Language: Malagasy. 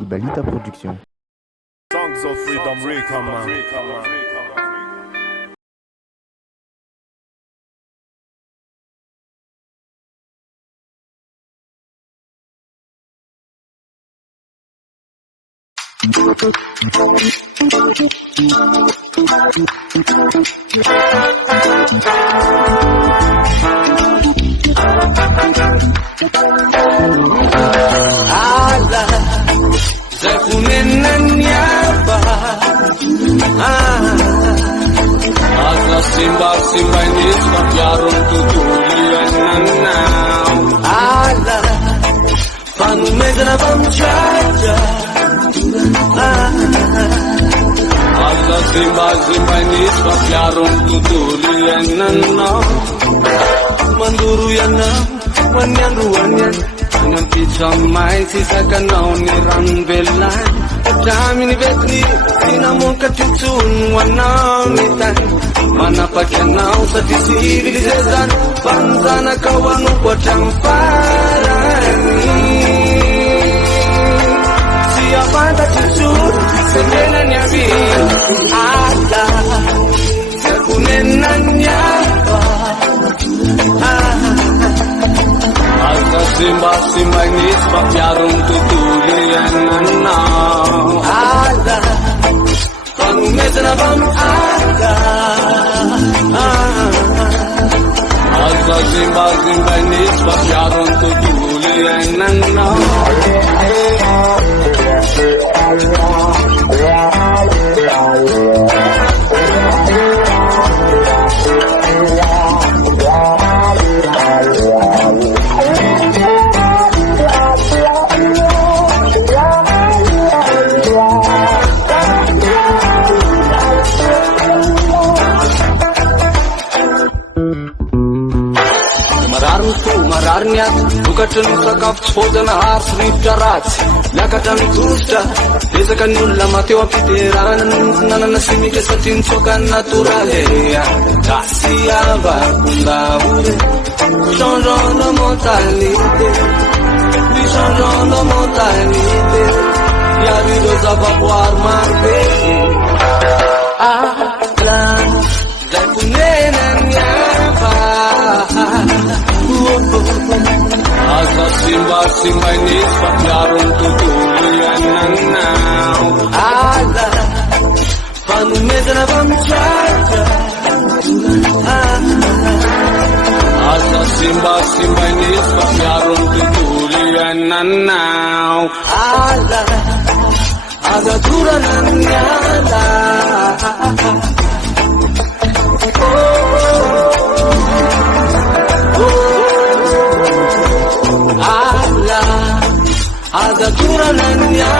Ibalita Production. Songs of Freedom Recon, man. Ala zakunenanyaba Asa simba nisma yaron tutuliananau Ala panumezana bamchaja Asa simba nisma yaron tutuliananau Manduru yanau wanyan Nanti mai sisa kanau ni rambelan Kami ni betni sinamon katucun wanau ni tan Mana pakanau sa sivilization Panzana kawan potang parani Siapa tak cucur sebenarnya bin ada Sekunenanya Simba nisba yarong tutuliananau Ala panumezana bamaga Asa simba nisba yarong tutuliananau Mararnya bukatan sakap spodana asri tarat lakatan tusta desakan nulla mateo piteran nana simike satin sokan naturale kasia bakunda ure sonrono motalite bisonrono motalite yari roza babuar marte aklan zakunenanya Asa simba nisba yarong tutuliananau Ala panumezana bamchaja Asa simba nisba yarong tutuliananau Ala agaturan nyala Ada turanan niya